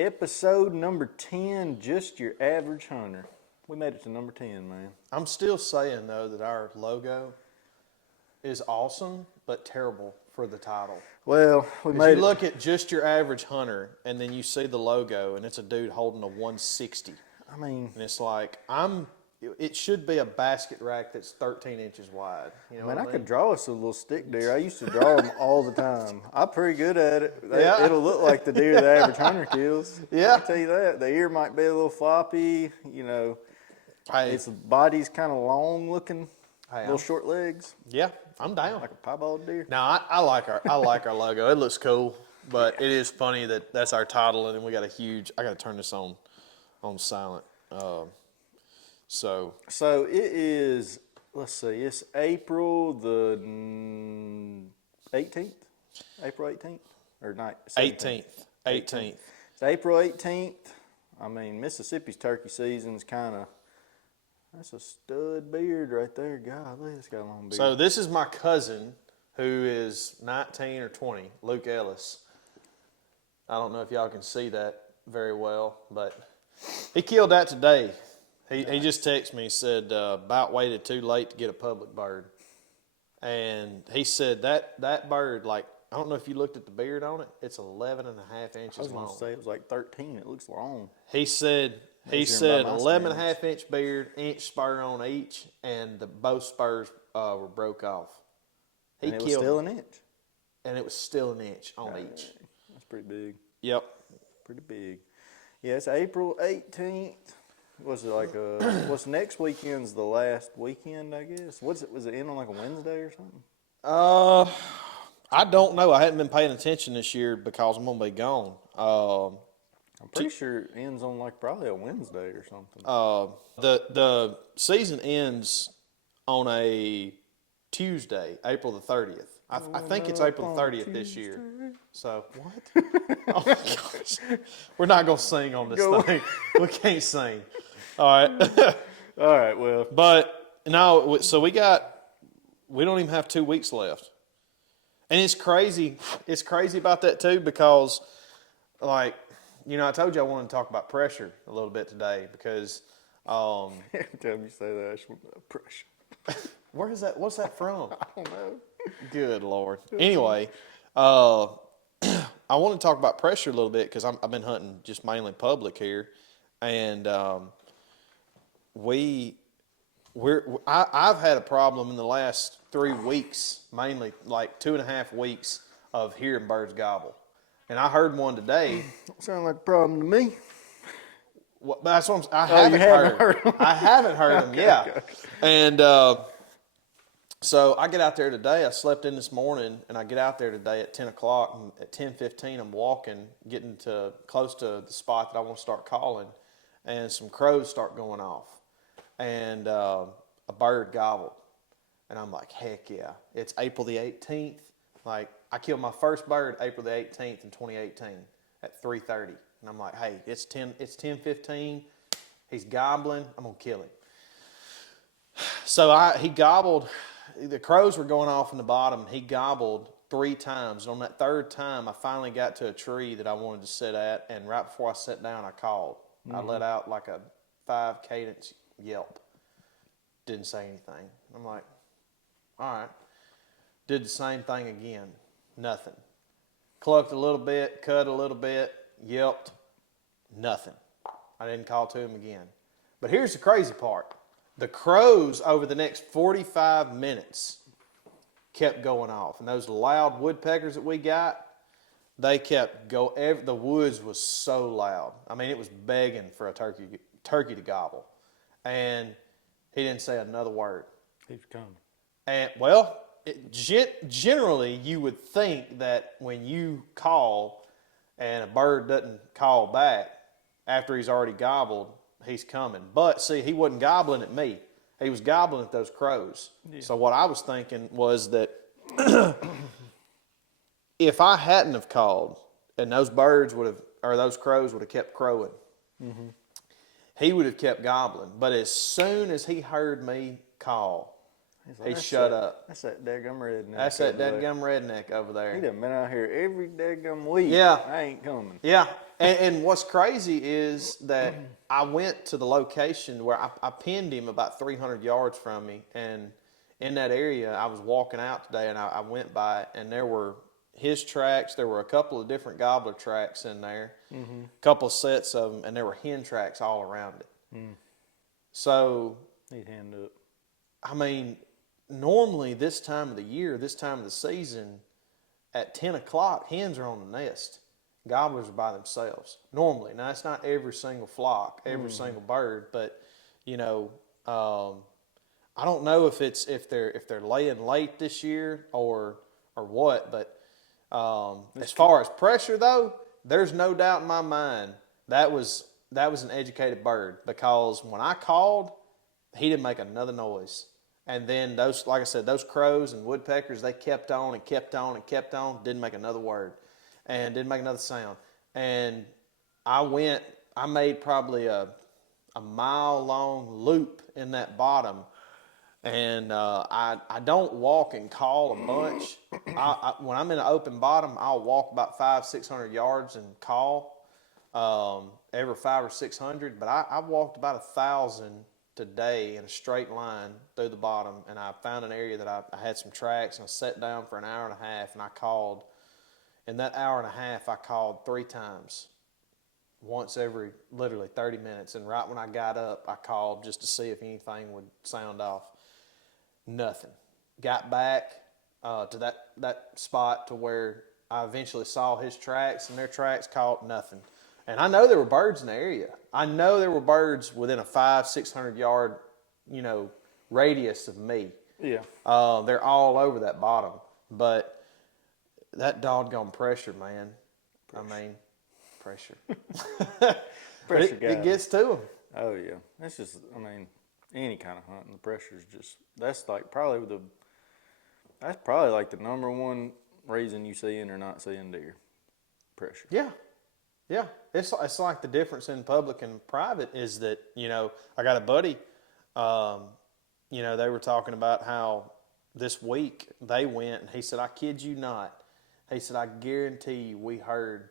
Episode number 10, Just Your Average Hunter. We made it to number 10, man. I'm still saying, though, that our logo is awesome, but terrible for the title. Well, we If made you it. look at Just Your Average Hunter, and then you see the logo, and it's a dude holding a 160. I mean, And it's like, it should be a basket rack that's 13 inches wide. You know man, what I I could mean? draw us a little stick deer. I used to draw them all the time. I'm pretty good at it. Yeah. It'll look like the deer the average hunter kills. Yeah. I can tell you that. The ear might be a little floppy, Hey, its body's kind of long looking, Hey, little short legs, yeah, I'm down. like a piebald deer. Now, I like our logo. It looks cool, but it is funny that that's our title, and then we got I got to turn this on silent. So So it is, let's see, it's April the 18th? April 18th? Or not? 18th. It's April 18th. I mean, Mississippi's turkey season's that's a stud beard right there. Golly, it's got a long beard. So this is my cousin who is 19 or 20, Luke Ellis. I don't know if y'all can see that very well, but he killed that today. He just texted me, said, about waited too late to get a public bird. And he said that bird, like, I don't know if you looked at the beard on it, it's 11 and a half inches I was going long. to say it was like 13. It looks long. He said Measuring by my 11 and a standards. half inch beard, inch spur on each, and both spurs were broke off. And it was still an inch. And it was still an inch on each. That's pretty big. Yep. Pretty big. Yeah, it's April 18th. Was it like what's next weekend's the last weekend, I guess? Was it in on like a Wednesday or something? I don't know. I hadn't been paying attention this year because I'm gonna be gone. I'm pretty sure it ends on like probably a Wednesday or something. The season ends on a Tuesday, April the 30th. I think it's April the 30th this year. So what? Oh my gosh, we're not gonna sing on this thing. We can't sing. All right. All right, well. But no, so we don't even have 2 weeks left. And it's crazy. It's crazy about that too because, like, I told you I wanted to talk about pressure a little bit today because. Every time you say that, I just want that pressure. Where is that? What's that from? I don't know. Good Lord. Anyway, I want to talk about pressure a little bit because I've been hunting just mainly public here, and I've had a problem in the last 3 weeks, mainly like 2.5 weeks of hearing birds gobble, and I heard one today. Don't sound like a problem to me. Well, that's what I haven't heard them. I haven't heard them. Yeah, Okay. and so I get out there today. I slept in this morning, and I get out there today at 10 o'clock. And at 10:15, I'm walking, getting close to the spot that I want to start calling, and some crows start going off, and a bird gobbled, and I'm like, heck yeah! It's April the 18th. Like, I killed my first bird April the 18th in 2018 at 3:30, and I'm like, hey, it's 10:15. He's gobbling. I'm gonna kill him. So he gobbled. The crows were going off in the bottom. He gobbled 3 times. And on that 3rd time, I finally got to a tree that I wanted to sit at. And right before I sat down, I called. Mm-hmm. I let out like a 5 cadence yelp. Didn't say anything. I'm like, all right. Did the same thing again. Nothing. Clucked a little bit, cut a little bit, yelped. Nothing. I didn't call to him again. But here's the crazy part. The crows over the next 45 minutes kept going off. And those loud woodpeckers that we got, they kept going. The woods was so loud. I mean, it was begging for a turkey to gobble. And he didn't say another word. He's coming. And, well, generally you would think that when you call and a bird doesn't call back after he's already gobbled, he's coming. But see, he wasn't gobbling at me. He was gobbling at those crows. Yeah. So what I was thinking was that if I hadn't have called and those crows would have kept crowing, mm-hmm. he would have kept gobbling. But as soon as he heard me call, He's like, He "That's shut that- up. That's that daggum redneck. That's that over there. dadgum redneck over there. He done been out here every daggum week. Yeah. I ain't coming. Yeah, and what's crazy is that I went to the location where I pinned him about 300 yards from me, and in that area, I was walking out today, and I went by it, and there were his tracks. There were a couple of different gobbler tracks in there, a couple of sets of them, and there were hen tracks all around it. So, He'd hand up. I mean, normally this time of the year, this time of the season, at 10 o'clock, hens are on the nest. Gobblers are by themselves. Normally. Now, it's not every single flock, every single bird, but, you know, I don't know if they're laying late this year or what, but as far as pressure, though, there's no doubt in my mind that was an educated bird, because when I called, he didn't make another noise. And then those, like I said, those crows and woodpeckers, they kept on and kept on and kept on, didn't make another word and didn't make another sound. And I made probably a mile-long loop in that bottom. And I don't walk and call a bunch. When I'm in an open bottom, I'll walk about 500-600 yards and call every 500 or 600. But I walked about 1,000 today in a straight line through the bottom, and I found an area that I had some tracks, and I sat down for an hour and a half, and I called. In that hour and a half, I called 3 times, once every literally 30 minutes. And right when I got up, I called just to see if anything would sound off. Nothing. Got back to that spot to where I eventually saw his tracks, and their tracks caught nothing. And I know there were birds in the area. I know there were birds within a 500-600 yard, radius of me. Yeah. They're all over that bottom. But that doggone pressure, man. I mean, pressure. Pressure it gets to them. Oh, yeah. That's just, any kind of hunting, the pressure's just, that's probably like the number one reason you seeing or not seeing deer. Pressure. Yeah. Yeah. It's like the difference in public and private is that, I got a buddy, they were talking about how this week they went, and he said, I kid you not. He said, I guarantee you we heard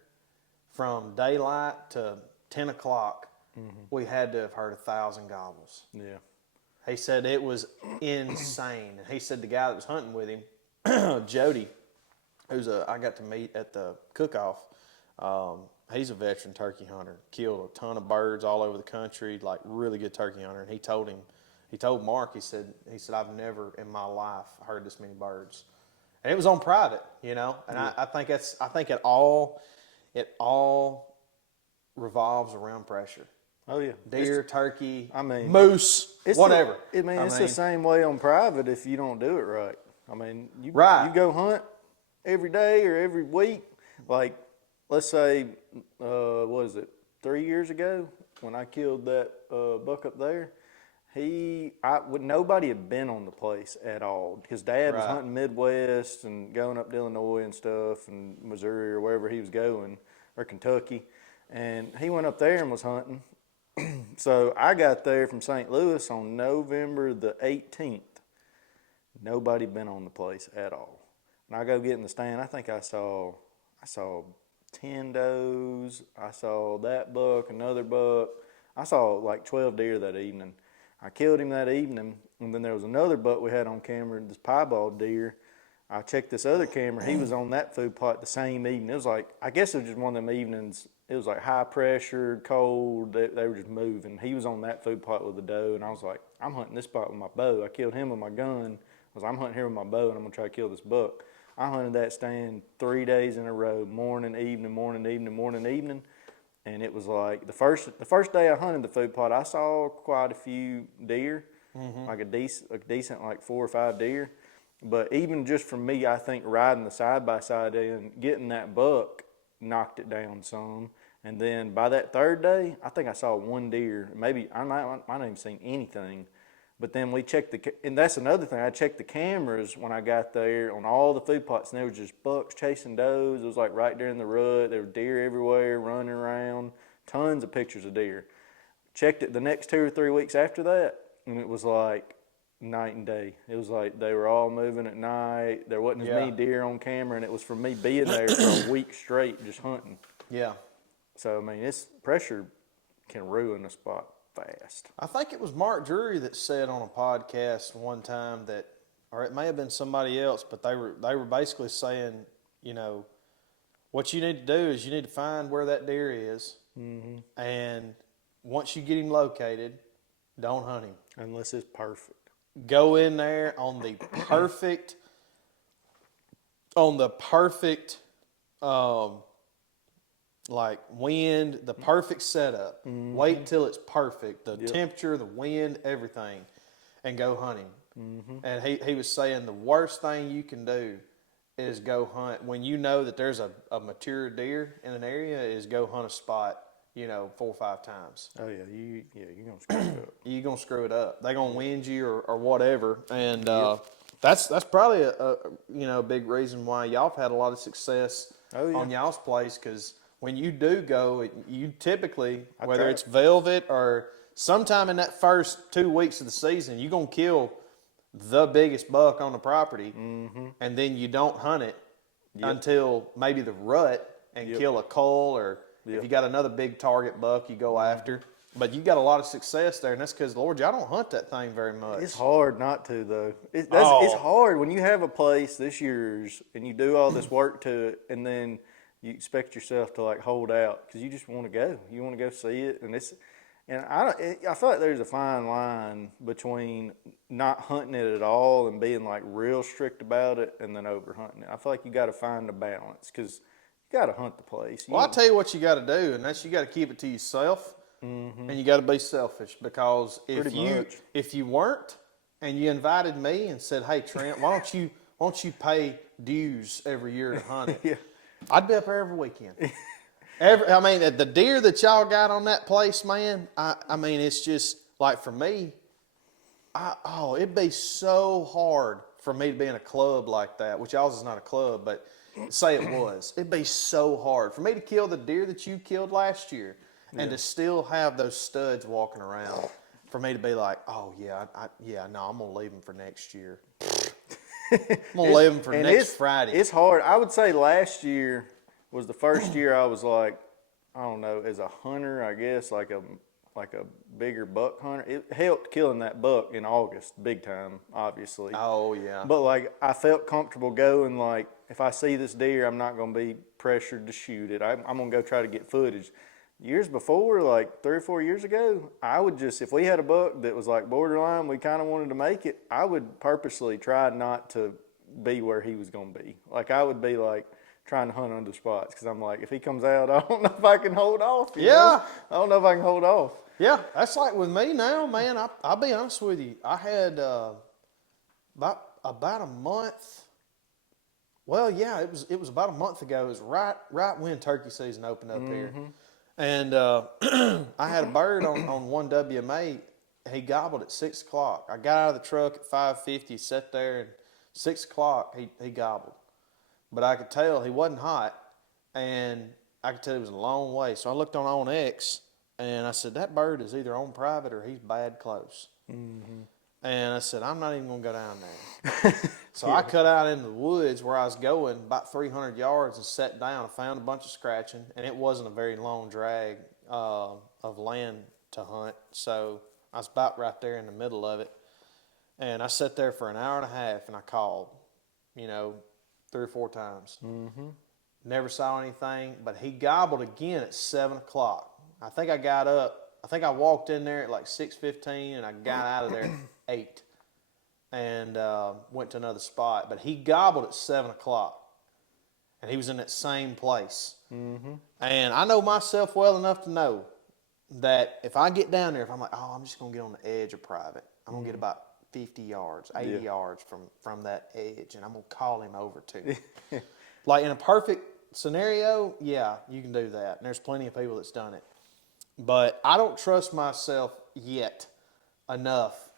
from daylight to 10 o'clock, we had to have heard 1,000 gobbles. Yeah. He said it was insane. And he said the guy that was hunting with him, Jody, I got to meet at the cook-off, he's a veteran turkey hunter, killed a ton of birds all over the country, like really good turkey hunter. And he told Mark, he said, I've never in my life heard this many birds. And it was on private, and yeah. I think it all revolves around pressure. Oh, yeah. Deer, turkey, moose, whatever. It's the same way on private if you don't do it right. You go hunt every day or every week. Like, let's say, 3 years ago when I killed that buck up there, nobody had been on the place at all. His dad was hunting Midwest and going up to Illinois and stuff, and Missouri or wherever he was going, or Kentucky. And he went up there and was hunting. So I got there from St. Louis on November the 18th. Nobody been on the place at all. And I go get in the stand. I think I saw 10 does. I saw that buck, another buck. I saw like 12 deer that evening. I killed him that evening, and then there was another buck we had on camera, this piebald deer. I checked this other camera. He was on that food plot the same evening. It was like, I guess it was just one of them evenings. It was like high pressure, cold. They were just moving. He was on that food plot with a doe, and I was like, I'm hunting this spot with my bow. I killed him with my gun. I'm hunting here with my bow, and I'm going to try to kill this buck. I hunted that stand 3 days in a row, morning, evening, morning, evening, morning, evening. And it was like the first day I hunted the food plot, I saw quite a few deer, like a decent like 4 or 5 deer. But even just for me, I think riding the side-by-side and getting that buck knocked it down some. And then by that third day, I think I saw 1 deer. Maybe I might not even seen anything. But then we checked and that's another thing. I checked the cameras when I got there on all the food plots, and there was just bucks chasing does. It was like right during the rut. There were deer everywhere running around. Tons of pictures of deer. Checked it the next 2 or 3 weeks after that, and it was like night and day. It was like they were all moving at night. There wasn't as many deer on camera, and it was from me being there for a week straight just hunting. Yeah. So, I mean, this pressure can ruin a spot fast. I think it was Mark Drury that said on a podcast one time that, or it may have been somebody else, but they were basically saying, you know, what you need to do is you need to find where that deer is, and once you get him located, don't hunt him. Unless it's perfect. Go in there on the perfect, like wind, the perfect setup. Wait until it's perfect, the temperature, the wind, everything, and go hunt him. And he was saying the worst thing you can do is go hunt when you know that there's a mature deer in an area, is go hunt a spot, 4 or 5 times. Oh yeah, you're gonna screw it up. You're gonna screw it up. They're gonna wind you or whatever, and that's probably a big reason why y'all have had a lot of success on y'all's place, because when you do go, you typically, whether it's velvet or sometime in that first 2 weeks of the season, you're gonna kill the biggest buck on the property, and then you don't hunt it until maybe the rut and kill a cull, or if you got another big target buck you go after. But you got a lot of success there, and that's because, Lord, y'all don't hunt that thing very much. It's hard not to, though. It's hard when you have a place this yours and you do all this work to it, and then you expect yourself to like hold out because you just want to go. You want to go see it, and I feel like there's a fine line between not hunting it at all and being like real strict about it, and then over hunting it. I feel like you got to find a balance, because you got to hunt the place. Well, I'll tell you what you got to do, and that's you got to keep it to yourself, and you got to be selfish, because if you weren't and you invited me and said, "Hey Trent, why don't you pay dues every year to hunt it?" I'd be up there every weekend. The deer that y'all got on that place, man. I mean, it's just like, for me, it'd be so hard for me to be in a club like that, which y'all's is not a club, but say it was. It'd be so hard for me to kill the deer that you killed last year, and to still have those studs walking around. For me to be like, I'm gonna leave them for next year. I'm gonna leave them for next Friday. It's hard. I would say last year was the first year I was like, I don't know, as a hunter, I guess, like a bigger buck hunter. It helped killing that buck in August, big time, obviously. Oh yeah. But like, I felt comfortable going. Like, if I see this deer, I'm not gonna be pressured to shoot it. I'm gonna go try to get footage. Years before, like 3 or 4 years ago, I would just, if we had a buck that was like borderline, we kind of wanted to make it, I would purposely try not to be where he was going to be. Like, I would be like trying to hunt under spots, because I'm like, if he comes out, I don't know if I can hold off. You know? I don't know if I can hold off. Yeah, that's like with me now, man. I'll be honest with you. I had about a month. Well, yeah, it was about a month ago. It was right when turkey season opened up here. And I had a bird on one WMA. He gobbled at 6 o'clock. I got out of the truck at 5:50, sat there, and 6 o'clock he gobbled. But I could tell he wasn't hot, and I could tell he was a long way. So I looked on OnX, and I said, that bird is either on private or he's bad close. And I said, I'm not even going to go down there. So I cut out into the woods where I was going about 300 yards and sat down. I found a bunch of scratching, and it wasn't a very long drag of land to hunt. So I was about right there in the middle of it. And I sat there for an hour and a half, and I called, 3 or 4 times. Never saw anything, but he gobbled again at 7 o'clock. I think I walked in there at like 6:15, and I got out of there at 8 and went to another spot. But he gobbled at 7 o'clock, and he was in that same place. And I know myself well enough to know that if I get down there, if I'm like, I'm just going to get on the edge of private, I'm going to get about 50 yards, 80 yards from that edge, and I'm going to call him over to me. Like in a perfect scenario, yeah, you can do that. And there's plenty of people that's done it. But I don't trust myself yet enough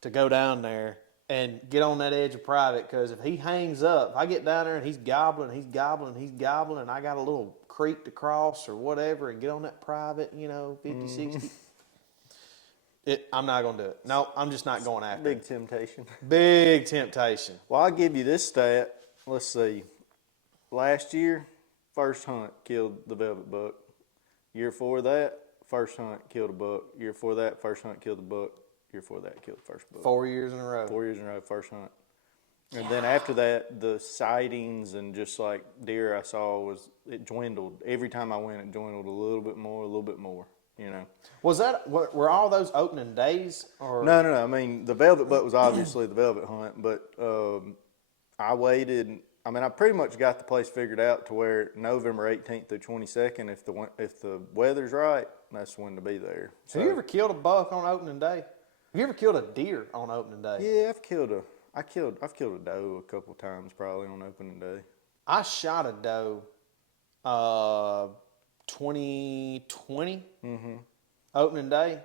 to go down there and get on that edge of private, because if he hangs up, if I get down there and he's gobbling, and I got a little creek to cross or whatever and get on that private, 50, 60, I'm not going to do it. No, I'm just not going after Big it. temptation. Big temptation. Well, I'll give you this stat. Let's see. Last year, first hunt killed the velvet buck. Year before that, first hunt killed a buck. Year before that, first hunt killed a buck. Year before that, killed the first buck. 4 years in a row. 4 years in a row, first hunt. And then after that, the sightings and just like deer I saw it dwindled. Every time I went, it dwindled a little bit more, you know. Were all those opening days? Or? No. I mean, the velvet buck was obviously the velvet hunt, but I waited. I mean, I pretty much got the place figured out to where November 18th through 22nd, if the weather's right, that's when to be there. Have you ever killed a buck on opening day? Have you ever killed a deer on opening day? Yeah, I've killed a doe a couple times probably on opening day. I shot a doe 2020 opening day,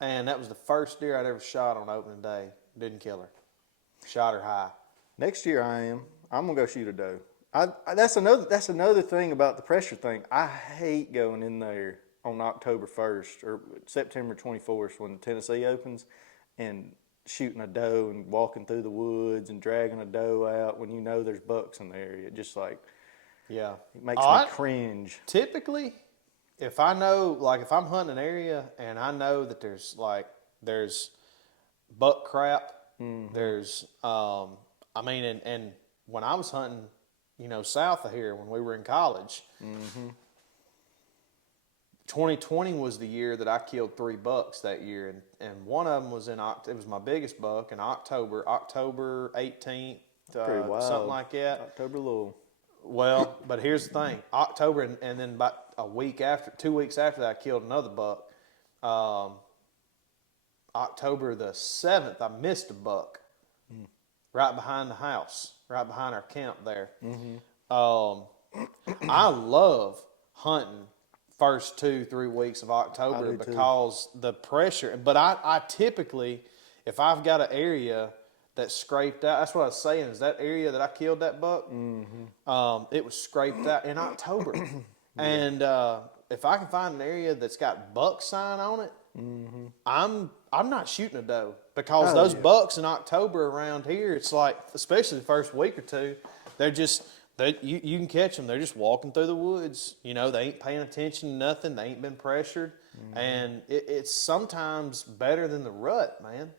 and that was the first deer I'd ever shot on opening day. Didn't kill her. Shot her high. Next year I'm gonna go shoot a doe. That's another thing about the pressure thing. I hate going in there on October 1st or September 24th when Tennessee opens and shooting a doe and walking through the woods and dragging a doe out when you know there's bucks in the area. It just like, yeah, it makes me cringe. Typically, if I know, like if I'm hunting an area and I know that there's buck crap, there's, I mean, and when I was hunting, you know, south of here when we were in college, 2020 was the year that I killed 3 bucks that year, and one of them was it was my biggest buck in October 18th, Pretty wild. something like that. October Louisville. Well, but here's the thing: October, and then about 2 weeks after that, I killed another buck. October the 7th, I missed a buck right behind the house, right behind our camp there. I love hunting first 2-3 weeks of October because the pressure. But I typically, if I've got an area that's scraped out, that's what I was saying, is that area that I killed that buck, it was scraped out in October. And if I can find an area that's got buck sign on it, I'm not shooting a doe because those bucks in October around here, it's like, especially the first week or two, they're just, you can catch them. They're just walking through the woods. You know, they ain't paying attention to nothing. They ain't been pressured. And it's sometimes better than the rut, man.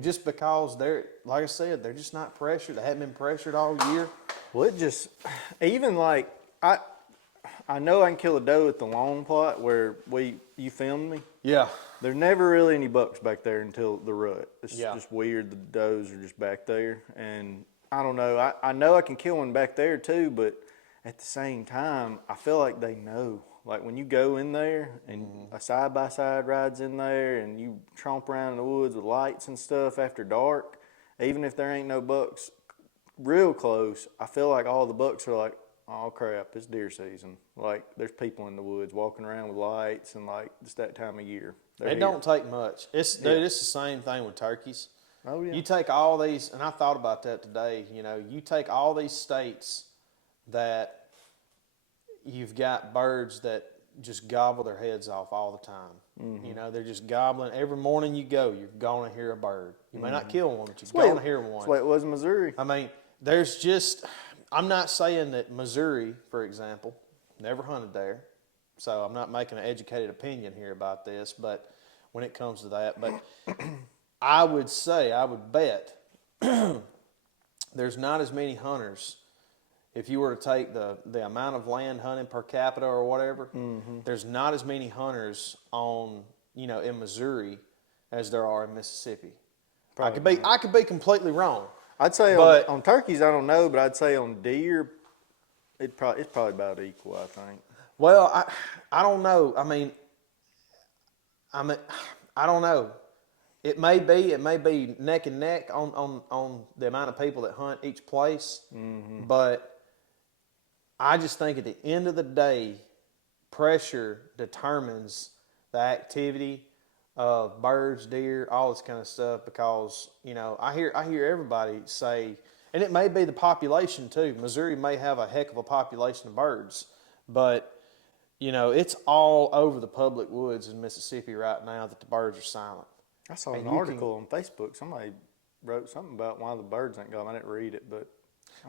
Just because they're, like I said, they're just not pressured. They haven't been pressured all year. Well, it just, even like, I know I can kill a doe at the long plot where you filmed me. Yeah. There's never really any bucks back there until the rut. It's Yeah. just weird. The does are just back there. And I don't know. I know I can kill one back there too, but at the same time, I feel like they know. Like when you go in there and a side-by-side rides in there and you tromp around in the woods with lights and stuff after dark, even if there ain't no bucks real close, I feel like all the bucks are like, oh crap, it's deer season. Like there's people in the woods walking around with lights and like it's that time of year. It don't take much. Dude, it's the same thing with turkeys. Oh yeah. You take all these, and I thought about that today, you know, you take all these states that you've got birds that just gobble their heads off all the time. You know, they're just gobbling. Every morning you go, you're going to hear a bird. You may not kill one, but you're going to hear one. That's the way it was in Missouri. I mean, there's just, I'm not saying that Missouri, for example, never hunted there. So I'm not making an educated opinion here about this, but when it comes to that, but I would bet there's not as many hunters. If you were to take the amount of land hunted per capita or whatever, there's not as many hunters in Missouri as there are in Mississippi. I could be completely wrong. I'd say on turkeys, I don't know, but I'd say on deer, it's probably about equal, I think. Well, I don't know. I mean, I don't know. It may be neck and neck on the amount of people that hunt each place, but I just think at the end of the day, pressure determines the activity of birds, deer, all this kind of stuff. Because I hear everybody say, and it may be the population too. Missouri may have a heck of a population of birds, but you know, it's all over the public woods in Mississippi right now that the birds are silent. I saw And an you article on Facebook. Somebody wrote something about why the birds ain't gone. I didn't read it, but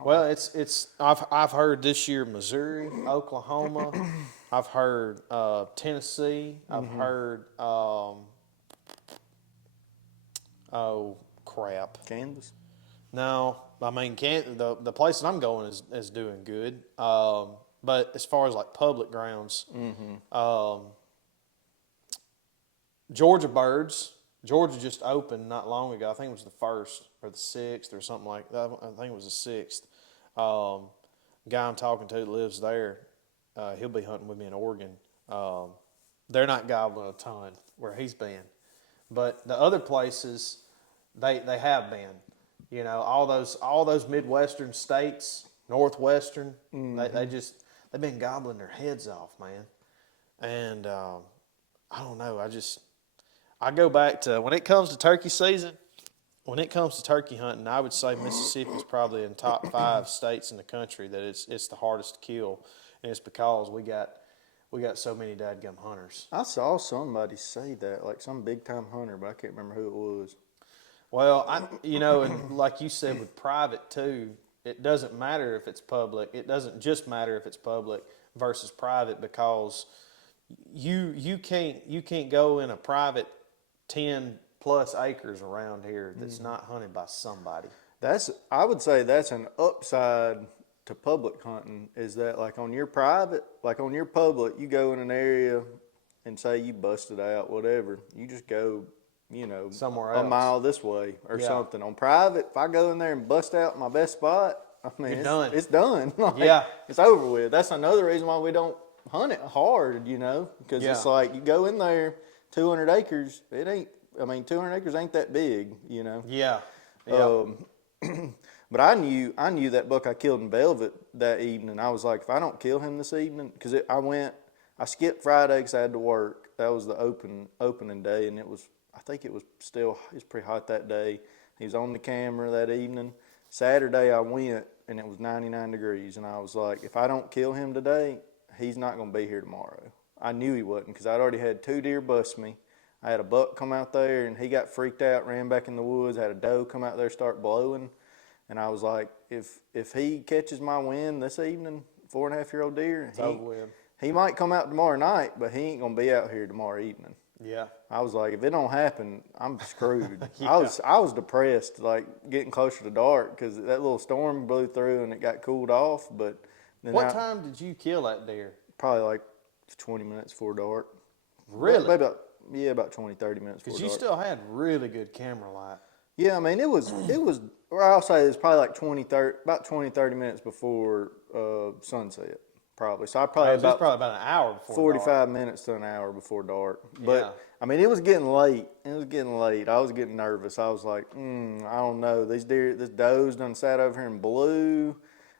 Well, I've heard this year Missouri, Oklahoma, I've heard Tennessee, I've heard oh crap. Kansas. No, I mean the place that I'm going is doing good. But as far as like public grounds, Georgia birds. Georgia just opened not long ago. I think it was the 1st or the 6th or something like that. I think it was the 6th. Guy I'm talking to that lives there, he'll be hunting with me in Oregon. They're not gobbling a ton where he's been, but the other places they have been. You know, all those Midwestern states, Northwestern, they've been gobbling their heads off, man. And I don't know. I go back to when it comes to turkey season. When it comes to turkey hunting, I would say Mississippi is probably in top 5 states in the country that it's the hardest to kill, and it's because we got so many dadgum hunters. I saw somebody say that, like some big time hunter, but I can't remember who it was. Well, and like you said with private too, it doesn't matter if it's public. It doesn't just matter if it's public versus private, because you can't go in a private 10 plus acres around here that's not hunted by somebody. I would say that's an upside to public hunting, is that like on your private, like on your public, you go in an area and say you busted out, whatever, you just go, you know, somewhere a else. mile this way or something. On private, if I go in there and bust out my best spot, I mean, it's done. Like, it's over with. That's another reason why we don't hunt it hard, you know, because it's like you go in there, 200 acres, 200 acres ain't that big, you know. But I knew that buck I killed in Velvet that evening. I was like, if I don't kill him this evening, because I skipped Friday because I had to work. That was the opening day, and I think it was pretty hot that day. He was on the camera that evening. Saturday I went, and it was 99 degrees, and I was like, if I don't kill him today, he's not going to be here tomorrow. I knew he wasn't, because I'd already had 2 deer bust me. I had a buck come out there, and he got freaked out, ran back in the woods. I had a doe come out there, start blowing. And I was like, if he catches my wind this evening, 4.5-year-old deer, he might come out tomorrow night, but he ain't going to be out here tomorrow evening. Yeah. I was like, if it don't happen, I'm screwed. I was depressed, like getting closer to dark, because that little storm blew through and it got cooled off. But then what time did you kill that deer? Probably like 20 minutes before dark. Really? About 20, 30 minutes before dark. Because you still had really good camera light. Yeah, I mean, it was, well, I'll say it was probably like 20, 30 minutes before sunset, probably. So I probably probably about an hour before 45 dark. minutes to an hour before dark. But, I mean, it was getting late. I was getting nervous. I was like, I don't know. This doe's done sat over here and blew.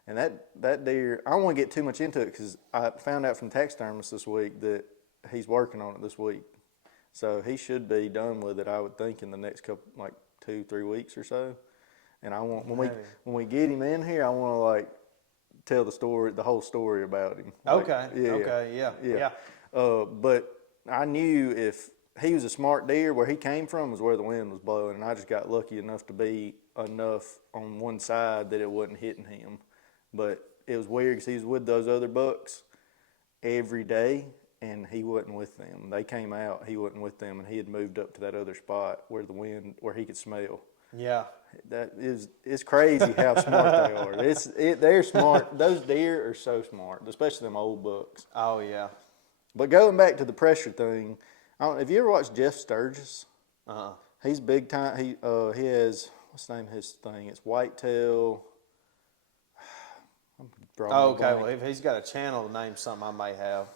And that deer, I don't want to get too much into it, because I found out from taxidermist this week that he's working on it this week. So he should be done with it, I would think, in the next couple, like 2-3 weeks or so. And I want, when we get him in here, I want to like tell the whole story about him. Like, Yeah. But I knew if he was a smart deer, where he came from was where the wind was blowing, and I just got lucky enough to be enough on one side that it wasn't hitting him. But it was weird, because he was with those other bucks every day, and he wasn't with them. They came out, he wasn't with them, and he had moved up to that other spot where where he could smell. Yeah. It's crazy how smart they are. They're smart. Those deer are so smart, especially them old bucks. Oh yeah. But going back to the pressure thing, have you ever watched Jeff Sturgis? He's big time. He has, what's the name of his thing? It's Whitetail. Okay. Well, if he's got a channel name something I may have.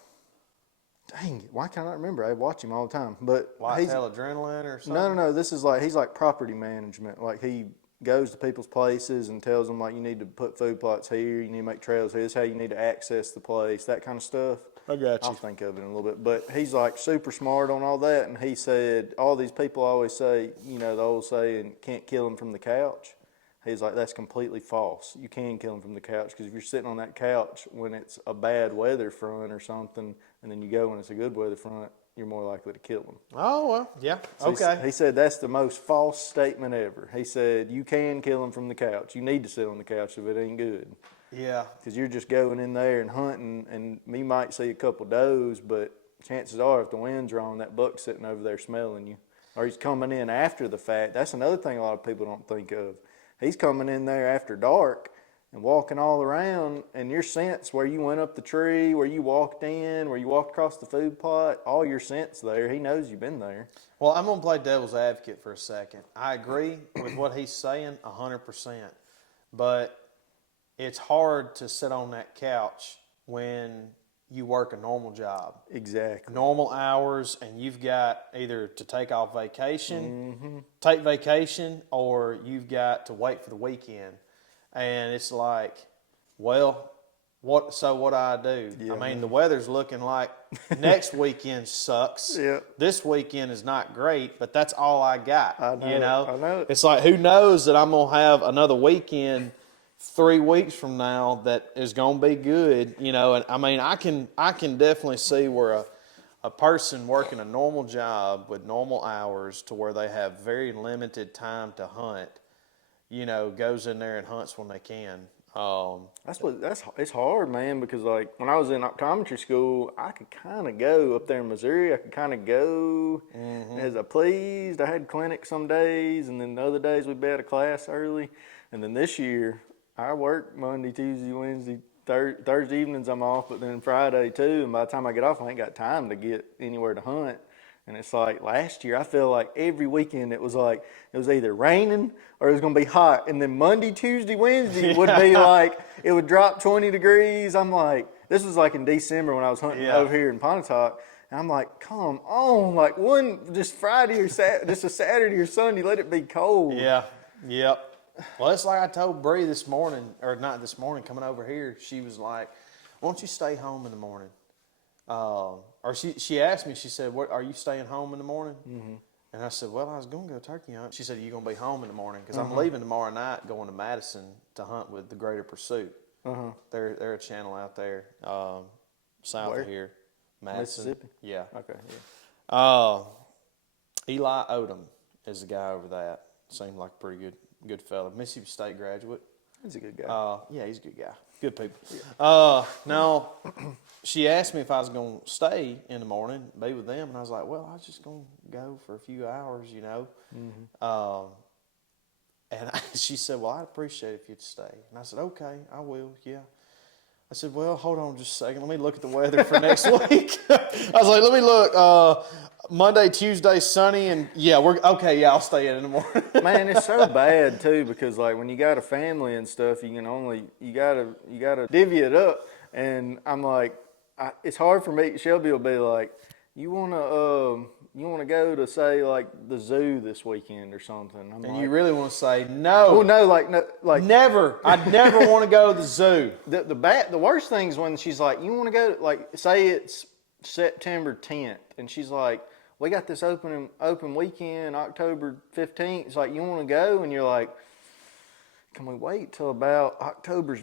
Dang it! Why can't I remember? I watch him all the time. But Whitetail Adrenaline or something? No. This is like, he's like property management. Like, he goes to people's places and tells them, like, you need to put food plots here, you need to make trails here, this is how you need to access the place, that kind of stuff. I got you. I'll think of it in a little bit. But he's like super smart on all that. And he said, all these people always say, you know, the old saying, can't kill them from the couch. He's like, that's completely false. You can kill them from the couch, because if you're sitting on that couch when it's a bad weather front or something, and then you go when it's a good weather front, you're more likely to kill them. Oh, well, yeah, So okay. he said that's the most false statement ever. He said you can kill them from the couch. You need to sit on the couch if it ain't good. Yeah. Because you're just going in there and hunting, and you might see a couple does, but chances are if the wind's wrong, that buck's sitting over there smelling you. Or he's coming in after the fact. That's another thing a lot of people don't think of. He's coming in there after dark and walking all around, and your scents where you went up the tree, where you walked in, where you walked across the food plot, all your scents there. He knows you've been there. Well, I'm going to play devil's advocate for a second. I agree with what he's saying 100%. But it's hard to sit on that couch when you work a normal job. Exactly. Normal hours, and you've got either to take off vacation, take vacation, or you've got to wait for the weekend. And it's like, well, what I do? Yeah, I mean, the weather's looking like next weekend sucks. Yeah. This weekend is not great, but that's all I got. I know you know? it. I know it. It's like, who knows that I'm going to have another weekend 3 weeks from now that is going to be good, you know? And I mean, I can definitely see where a person working a normal job with normal hours to where they have very limited time to hunt, you know, goes in there and hunts when they can. It's hard, man, because like when I was in optometry school, I could kind of go up there in Missouri. I could kind of go as I pleased. I had clinic some days, and then the other days we'd be out of class early. And then this year, I work Monday, Tuesday, Wednesday, Thursday evenings I'm off, but then Friday too. And by the time I get off, I ain't got time to get anywhere to hunt. And it's like last year, I feel like every weekend it was either raining or it was going to be hot. And then Monday, Tuesday, Wednesday would be like, it would drop 20 degrees. I'm like, this was like in December when I was hunting over here in Pontotoc. And I'm like, come on, like just Friday or just a Saturday or Sunday, let it be cold. Yeah, yep. Well, it's like I told Bree this morning, or not this morning, coming over here, she was like, why don't you stay home in the morning? Or she asked me, she said, "What are you staying home in the morning?" Mm-hmm. And I said, "Well, I was going to go turkey hunt." She said, "Are you going to be home in the morning?" Because I'm leaving tomorrow night, going to Madison to hunt with the Greater Pursuit. They're a channel out there south Where? of here, Madison, Mississippi? Yeah. Okay, yeah. Eli Odom is the guy over that. Seemed like a pretty good fella. Mississippi State graduate. He's a good guy. Yeah, he's a good guy. Good people. Yeah. Now, she asked me if I was going to stay in the morning, be with them, and I was like, well, I was just going to go for a few hours, you know. She said, well, I'd appreciate it if you'd stay. And I said, okay, I will, yeah. I said, well, hold on just a second. Let me look at the weather for next week. I was like, let me look. Monday, Tuesday, sunny, and yeah, I'll stay in the morning. Man, it's so bad too because like when you got a family and stuff, you gotta divvy it up, and I'm like, it's hard for me. Shelby will be like, you wanna go to say like the zoo this weekend or something. I'm And like, you really want to say no? oh no, like Never. I'd never want to go to the zoo. The worst thing is when she's like, you want to go, like, say it's September 10th, and she's like, we got this open weekend, October 15th. It's like, you want to go? And you're like, can we wait till about October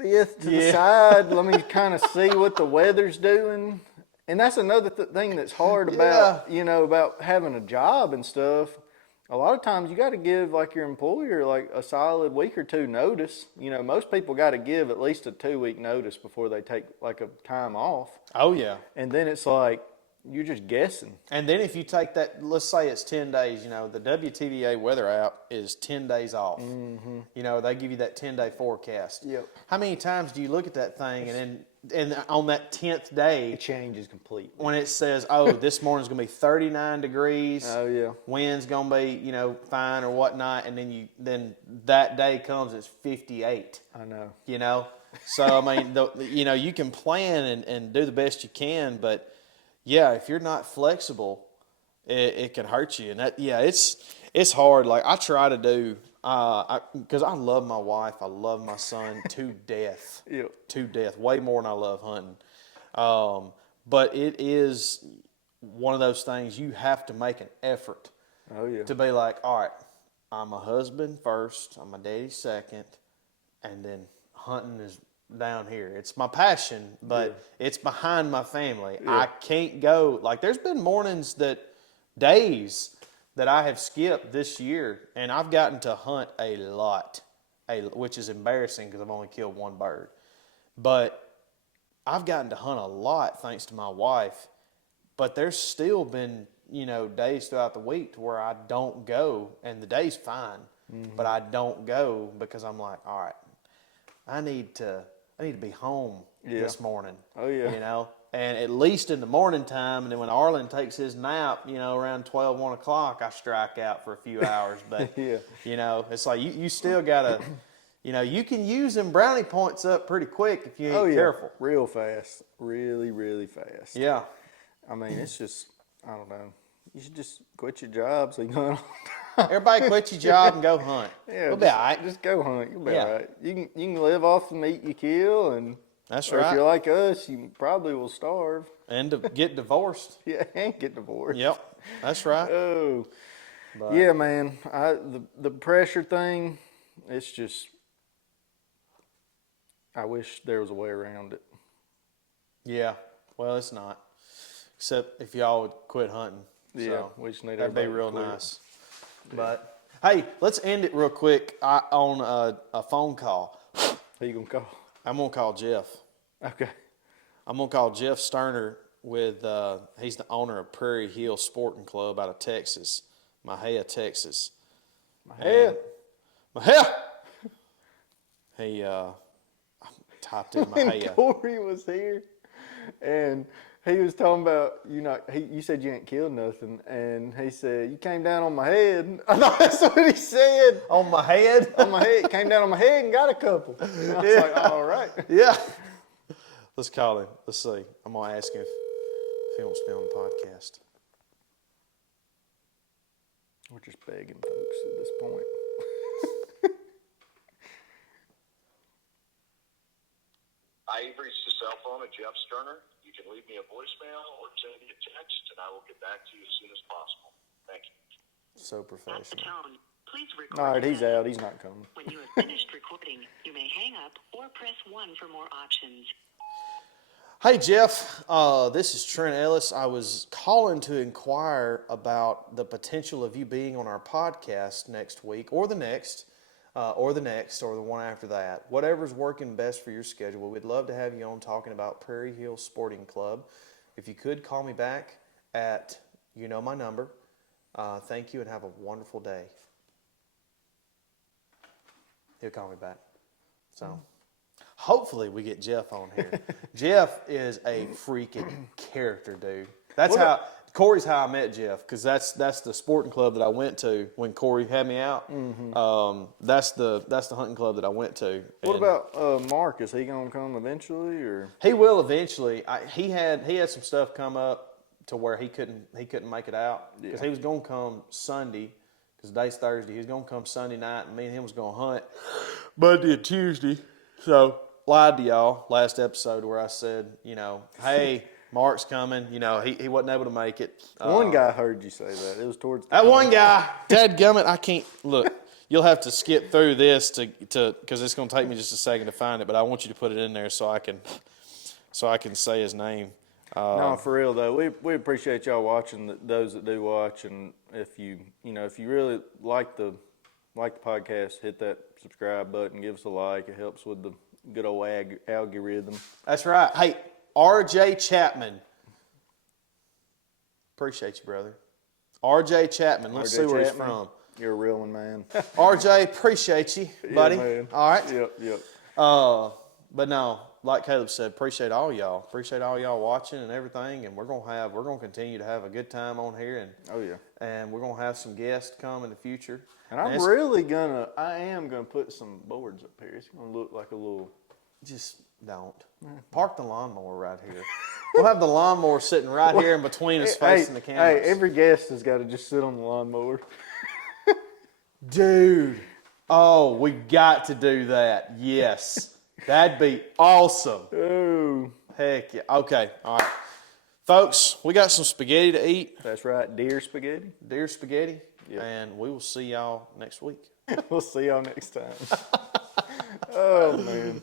5th to decide? Let me kind of see what the weather's doing. And that's another thing that's hard about, about having a job and stuff. A lot of times you got to give like your employer like a solid week or two notice. You know, most people got to give at least a 2-week notice before they take like a time off. Oh, yeah. And then it's like, you're just guessing. And then if you take that, let's say it's 10 days, the WTVA weather app is 10 days off. Mm-hmm. They give you that 10-day forecast. Yep. How many times do you look at that thing and on that 10th day, It changes completely. when it says, oh, this morning's going to be 39 degrees. Oh, yeah. Wind's going to be, fine or whatnot. And then that day comes, it's 58. I know. So, I mean, you can plan and do the best you can, but yeah, if you're not flexible, it can hurt you. And it's hard. Like I try to do, because I love my wife, I love my son to death. Yeah. To death, way more than I love hunting. But it is one of those things you have to make an effort. Oh, yeah. To be like, all right, I'm a husband first, I'm a daddy second, and then hunting is down here. It's my passion, but it's behind my family. I can't go. Like, there's been days that I have skipped this year, and I've gotten to hunt a lot, which is embarrassing because I've only killed one bird. But I've gotten to hunt a lot thanks to my wife. But there's still been, days throughout the week to where I don't go, and the day's fine, but I don't go because I'm like, all right, I need to be home this morning. Oh, yeah. And at least in the morning time, and then when Arlen takes his nap, around 12, 1 o'clock, I strike out for a few hours. But, it's like you still got to, you can use them brownie points up pretty quick if you ain't careful. Real fast. Really, really fast. Yeah. I mean, it's just, I don't know. You should just quit your job so you can hunt. Everybody quit your job and go hunt. Yeah, You'll be all right. Just go hunt. You'll be all right. You can live off the meat you kill, and that's or right. if you're like us, you probably will starve. And get divorced. Yeah, and get divorced. Yep, that's right. Oh, yeah, man. The pressure thing, it's just, I wish there was a way around it. Yeah, well, it's not. Except if y'all would quit hunting. Yeah, so we just need that'd be everybody to real quit. nice. But hey, let's end it real quick on a phone call. Who you gonna call? I'm gonna call Jeff. Okay. I'm gonna call Jeff Sterner with. He's the owner of Prairie Hill Sporting Club out of Texas, Mahia, Texas. Mahia. He typed in And Mahia. Corey was here, and he was talking about you said you ain't killed nothing, and he said you came down on my head. I thought that's what he said. On my head. On my head, came down on my head and got a couple. And I was like, all right. Yeah. Let's call him. Let's see. I'm gonna ask him if he wants to be on the podcast. We're just begging folks at this point. You've reached the cell phone of Jeff Sterner. You can leave me a voicemail or send me a text, and I will get back to you as soon as possible. Thank you. So At the professional. tone, please record. All right, he's the out. He's not coming. When you have finished recording, you may hang up or press 1 for more options. Hey Jeff, this is Trent Ellis. I was calling to inquire about the potential of you being on our podcast next week, or the next, or the one after that. Whatever's working best for your schedule. We'd love to have you on talking about Prairie Hill Sporting Club. If you could call me back at, my number. Thank you and have a wonderful day. He'll call me back. So hopefully we get Jeff on here. Jeff is a freaking character, dude. Corey's how I met Jeff, because that's the sporting club that I went to when Corey had me out. Mm-hmm. That's the hunting club that I went to. What about Mark? Is he gonna come eventually, or He will eventually. He had some stuff come up to where he couldn't make it out, because he was gonna come Sunday, because today's Thursday. He was gonna come Sunday night, and me and him was gonna hunt Monday and Tuesday. So lied to y'all last episode where I said, hey, Mark's coming. He wasn't able to make it. one guy heard you say that? It was towards the That one guy, dadgummit, I can't look. You'll have to skip through this to because it's going to take me just a second to find it. But I want you to put it in there so I can say his name. No, for real though, we appreciate y'all watching. Those that do watch, and if you really like the podcast, hit that subscribe button, give us a like. It helps with the good old algorithm. That's right. Hey, R.J. Chapman. Appreciate you, brother. R.J. Chapman. Let's see where he's from. You're a real one, man. R.J., appreciate you, buddy. Yeah, man. All right. Yep. But no, like Caleb said, appreciate all y'all. Appreciate all y'all watching and everything. And we're gonna continue to have a good time on here. And Oh yeah. and we're gonna have some guests come in the future. And I am gonna put some boards up here. It's gonna look like a little. Just don't. Park the lawnmower right here. We'll have the lawnmower sitting right here in between us facing the camera. Hey, every guest has got to just sit on the lawnmower. Dude. Oh, we got to do that. Yes. That'd be awesome. Oh, Heck yeah. Okay. All right. Folks, we got some spaghetti to eat. that's right. Deer spaghetti. Deer spaghetti. Yep. And we will see y'all next week. We'll see y'all next time. Oh man.